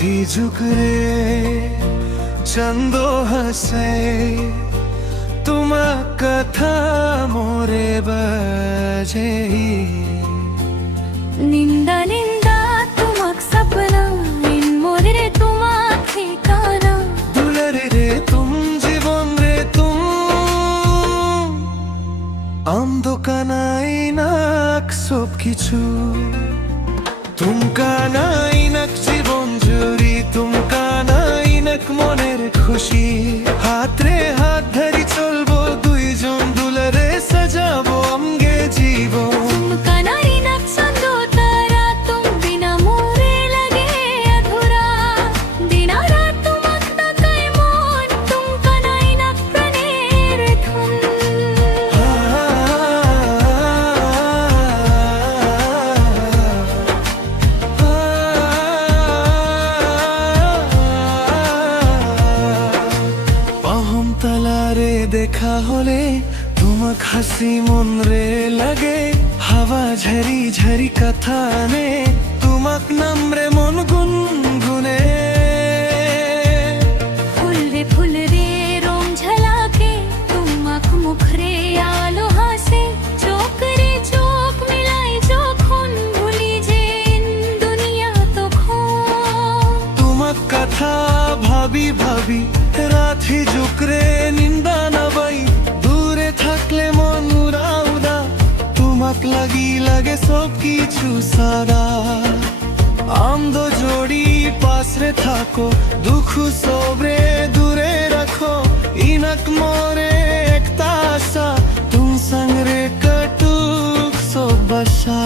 राठी झुकरे चंदो हसे तुमा कथा मोरे बजे निंदा निंदा तुमक सपना इन मोरे तुमा ठिकाना दुलरे रे तुम जीवन रे तुम आमदो कानाई नाक सब किछु तुम कानाई नाक जीवन जुरी तुम कानाई नाक मनेर खुशी हाथ रे हाथ धरी चलबो दुइजन दुलरे सजाबो आमगे जीवन तुम कानाई नाक चंदो तारा तुम बिना मोरे लगे अधूरा दिना रात तुमक ताकाय मन तुम कानाई नाक प्राणेर धन पाहम तलारे देखा होले तुमक हसी मन रे लगे हवा झरी झरी कथा ने तुमक नाम रे मन गुनगुने फूल रे रोम झलाके तुमक मुख रे आलो हासे चोक रे चोक मिलाई जोखन भूली जे दुनिया तो खो तुमक कथा भाबी भाबी राठी झुकरे निंदा नबाई दूरे থাকলে মন উড়া উড়া তোমাক লাগি লাগে সব কিছু সারা আমদো জোড়ি পাশরে থাকো দুঃখ সবরে দূরে রাখো ইনাক মরে একটা আশা তুম সঙ্গে কটুক সব বাসা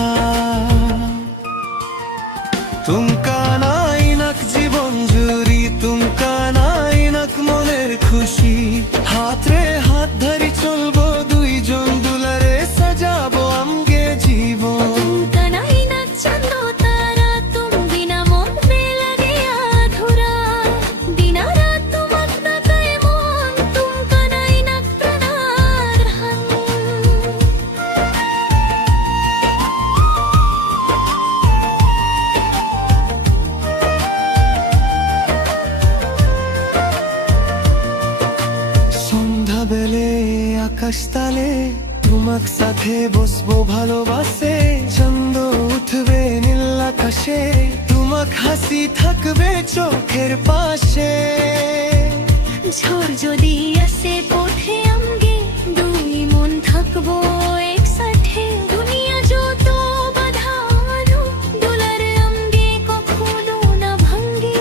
तुम कानाई नाक जीवन जुरी तुम कानाई नाक मनेर खुशी हाथ रे हाथ धरी चलबो दुइजन दुलारे सजाबो आमगे जीवन तुम कानाई नाक चंदो तारा तुम बिना मोरे लगे अधूरा दिना रात तुमक ताकाय मन तुम कानाई नाक प्राणार धन সন্ধ্যা বেলে আকাশ তালে তোমাক সাথে বসবো ভালোবাসে চন্দ্র উঠবে নীল আকাশে তোমাক হাসি থাকবে চোখের পাশে ঝড় যদি আসে পথে আমগে দুই মন থাকবো একসাথে দুনিয়া যত বাধা আনুক দুলার আমগে কখনো না ভাঙ্গে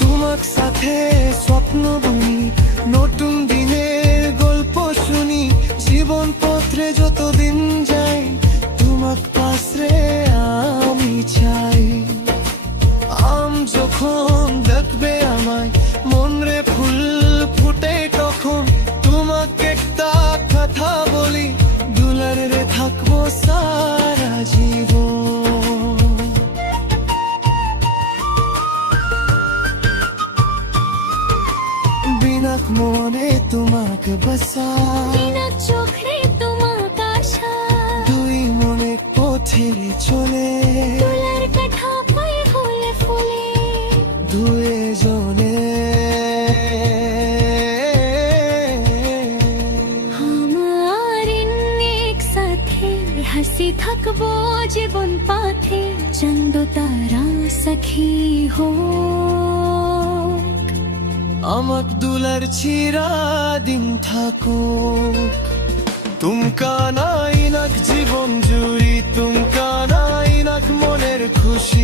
তোমাক সাথে স্বপ্ন বুনি নতুন দিনের গল্প শুনি জীবন পথে যতদিন যাই তোমাক পাশে আমি চাই আম যখন দেখবে আমায় মন রে ফুল ফুটে তখন তোমাক একটা কথা বলি দুলার রে থাকবো সারা জীবন বিনাক মনে তোমাকে বসা বিনা চোখে তোমাক আশা দুই মনে পথে চলে দুলার কাঠা পায়ে ফুলে ফুলে দুয়ে জনে আমার একসাথে হাসি থাকবো জীবন পাথে চন্দ তারা সখী হো আমাক দুলার চিরা দিন থাকুক তুম কানাই নাক জীবন জুড়ি তুম কানাই নাক মনের খুশি